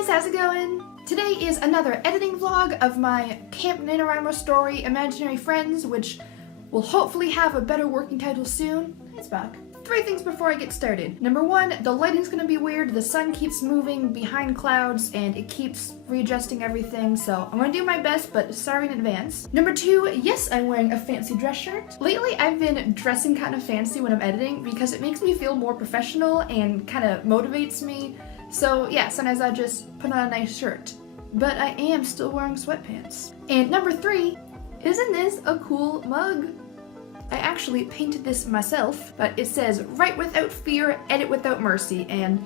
guys, how's it going? Today is another editing vlog of my Camp Nanowrimo Story Imaginary Friends, which will hopefully have a better working title soon. It's back. 3 things before I get started. Number 1, the lighting's gonna be weird. The sun keeps moving behind clouds and it keeps readjusting everything, so I'm gonna do my best, but sorry in advance. Number 2, yes, I'm wearing a fancy dress shirt. Lately, I've been dressing kind of fancy when I'm editing because it makes me feel more professional and kind of motivates me. So yeah, sometimes I just put on a nice shirt. But I am still wearing sweatpants. And number 3, isn't this a cool mug? I actually painted this myself, but it says, "Write without fear, edit without mercy," and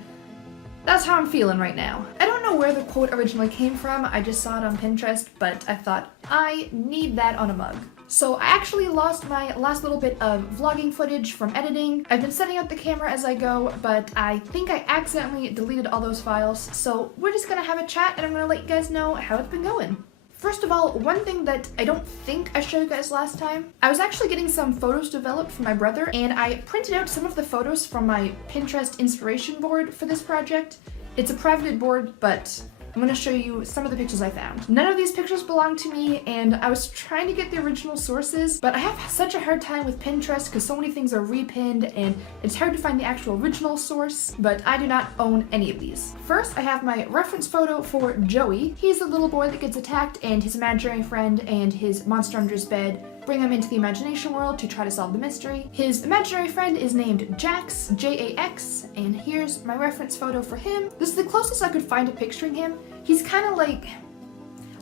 that's how I'm feeling right now. I don't know where the quote originally came from, I just saw it on Pinterest, but I thought, I need that on a mug. So I actually lost my last little bit of vlogging footage from editing. I've been setting up the camera as I go, but I think I accidentally deleted all those files, so we're just gonna have a chat and I'm gonna let you guys know how it's been going. First of all, one thing that I don't think I showed you guys last time, I was actually getting some photos developed for my brother, and I printed out some of the photos from my Pinterest inspiration board for this project. It's a privated board, but I'm going to show you some of the pictures I found. None of these pictures belong to me, and I was trying to get the original sources, but I have such a hard time with Pinterest because so many things are repinned and it's hard to find the actual original source, but I do not own any of these. First, I have my reference photo for Joey. He's a little boy that gets attacked, and his imaginary friend and his monster under his bed bring him into the imagination world to try to solve the mystery. His imaginary friend is named Jax, J-A-X, and here's my reference photo for him. This is the closest I could find to picturing him. He's kind of like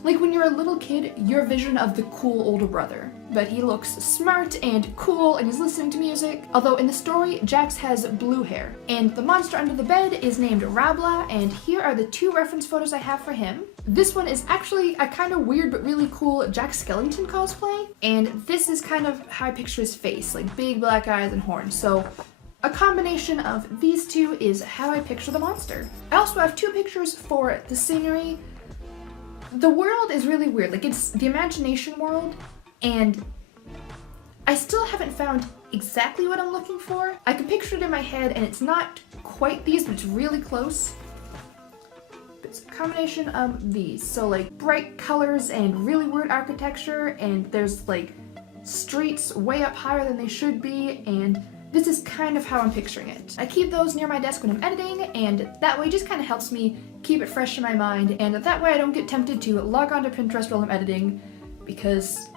when you're a little kid, your vision of the cool older brother. But he looks smart and cool and he's listening to music. Although in the story, Jax has blue hair. And the monster under the bed is named Rabla, and here are the 2 reference photos I have for him. This one is actually a kind of weird but really cool Jack Skellington cosplay. And this is kind of how I picture his face, like big black eyes and horns. So a combination of these 2 is how I picture the monster. I also have 2 pictures for the scenery. The world is really weird, like it's the imagination world, and I still haven't found exactly what I'm looking for. I can picture it in my head and it's not quite these, but it's really close. It's a combination of these, so like bright colors and really weird architecture, and there's like streets way up higher than they should be, and this is kind of how I'm picturing it. I keep those near my desk when I'm editing, and that way it just kind of helps me keep it fresh in my mind, and that way I don't get tempted to log on to Pinterest while I'm editing, because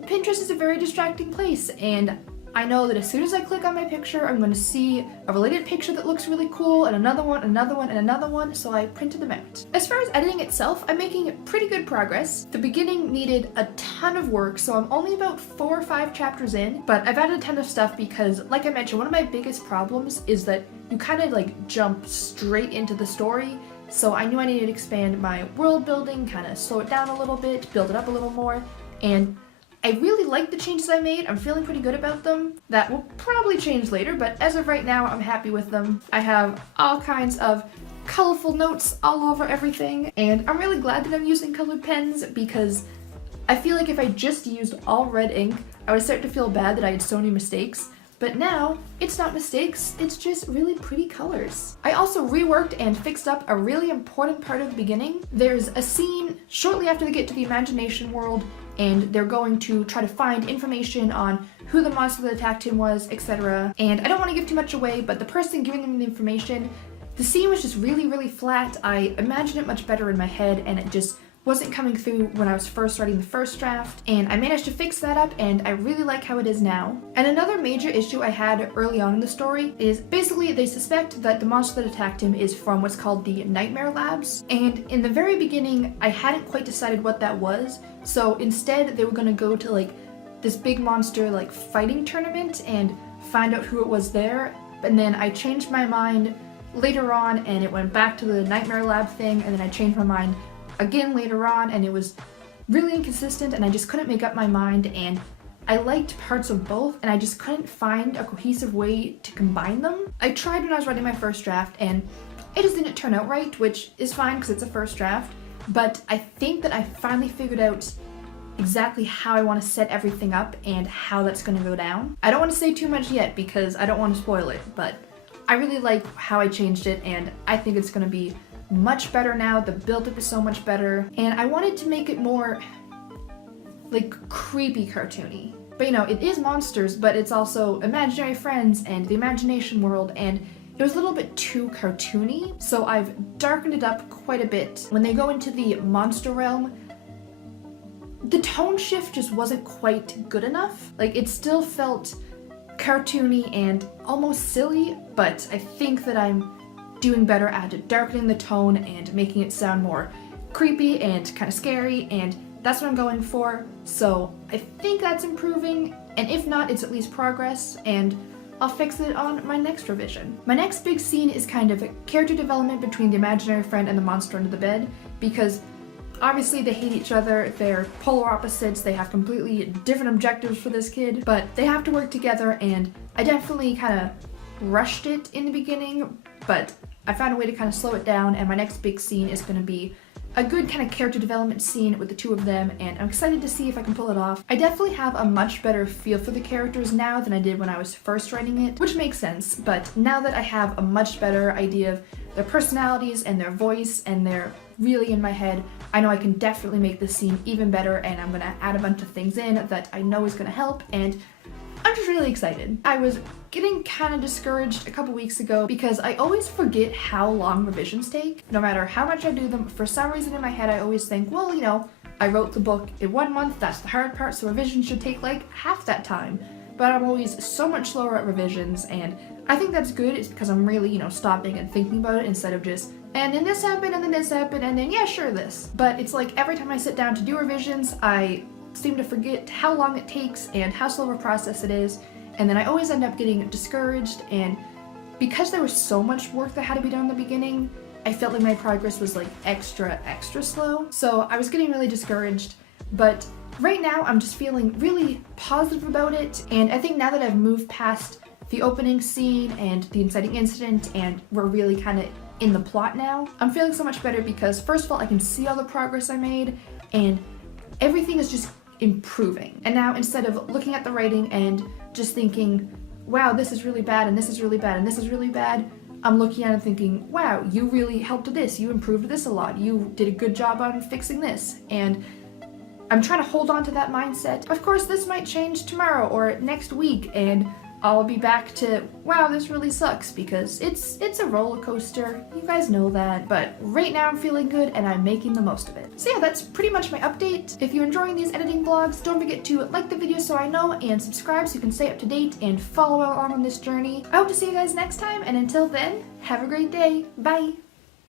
Pinterest is a very distracting place, and I know that as soon as I click on my picture, I'm going to see a related picture that looks really cool, and another one, another one, and another one, so I printed them out. As far as editing itself, I'm making pretty good progress. The beginning needed a ton of work, so I'm only about 4 or 5 chapters in, but I've added a ton of stuff because, like I mentioned, one of my biggest problems is that you kind of like jump straight into the story, so I knew I needed to expand my world building, kind of slow it down a little bit, build it up a little more, and I really like the changes I made. I'm feeling pretty good about them. That will probably change later, but as of right now, I'm happy with them. I have all kinds of colorful notes all over everything, and I'm really glad that I'm using colored pens because I feel like if I just used all red ink, I would start to feel bad that I had so many mistakes. But now, it's not mistakes, it's just really pretty colors. I also reworked and fixed up a really important part of the beginning. There's a scene shortly after they get to the imagination world, and they're going to try to find information on who the monster that attacked him was, etc. And I don't want to give too much away, but the person giving them the information, the scene was just really, really flat. I imagined it much better in my head, and it just wasn't coming through when I was first writing the first draft, and I managed to fix that up, and I really like how it is now. And another major issue I had early on in the story is basically they suspect that the monster that attacked him is from what's called the Nightmare Labs, and in the very beginning I hadn't quite decided what that was, so instead they were going to go to like this big monster like fighting tournament and find out who it was there, and then I changed my mind later on and it went back to the Nightmare Lab thing, and then I changed my mind again later on, and it was really inconsistent and I just couldn't make up my mind, and I liked parts of both and I just couldn't find a cohesive way to combine them. I tried when I was writing my first draft and it just didn't turn out right, which is fine because it's a first draft, but I think that I finally figured out exactly how I want to set everything up and how that's going to go down. I don't want to say too much yet because I don't want to spoil it, but I really like how I changed it and I think it's going to be much better now. The build-up is so much better. And I wanted to make it more like creepy cartoony. But you know, it is monsters, but it's also imaginary friends and the imagination world, and it was a little bit too cartoony, so I've darkened it up quite a bit. When they go into the monster realm, the tone shift just wasn't quite good enough. Like, it still felt cartoony and almost silly, but I think that I'm doing better at darkening the tone and making it sound more creepy and kind of scary, and that's what I'm going for. So I think that's improving, and if not, it's at least progress, and I'll fix it on my next revision. My next big scene is kind of character development between the imaginary friend and the monster under the bed, because obviously they hate each other, they're polar opposites, they have completely different objectives for this kid, but they have to work together, and I definitely kind of rushed it in the beginning, but I found a way to kind of slow it down, and my next big scene is going to be a good kind of character development scene with the two of them, and I'm excited to see if I can pull it off. I definitely have a much better feel for the characters now than I did when I was first writing it, which makes sense, but now that I have a much better idea of their personalities and their voice, and they're really in my head, I know I can definitely make this scene even better, and I'm gonna add a bunch of things in that I know is gonna help, and I'm just really excited. I was getting kind of discouraged a couple weeks ago because I always forget how long revisions take. No matter how much I do them, for some reason in my head I always think, well, you know, I wrote the book in 1 month, that's the hard part, so revisions should take like half that time. But I'm always so much slower at revisions, and I think that's good. It's because I'm really, you know, stopping and thinking about it instead of just, and then this happened, and then this happened, and then yeah, sure, this. But it's like every time I sit down to do revisions, I seem to forget how long it takes and how slow of a process it is, and then I always end up getting discouraged, and because there was so much work that had to be done in the beginning, I felt like my progress was like extra slow, so I was getting really discouraged. But right now I'm just feeling really positive about it, and I think now that I've moved past the opening scene and the inciting incident and we're really kind of in the plot now, I'm feeling so much better because first of all I can see all the progress I made, and everything is just improving. And now instead of looking at the writing and just thinking, wow, this is really bad and this is really bad and this is really bad, I'm looking at it thinking, wow, you really helped with this, you improved this a lot, you did a good job on fixing this, and I'm trying to hold on to that mindset. Of course, this might change tomorrow or next week, and I'll be back to, wow, this really sucks, because it's a roller coaster. You guys know that. But right now I'm feeling good and I'm making the most of it. So yeah, that's pretty much my update. If you're enjoying these editing vlogs, don't forget to like the video so I know, and subscribe so you can stay up to date and follow along on this journey. I hope to see you guys next time, and until then, have a great day. Bye!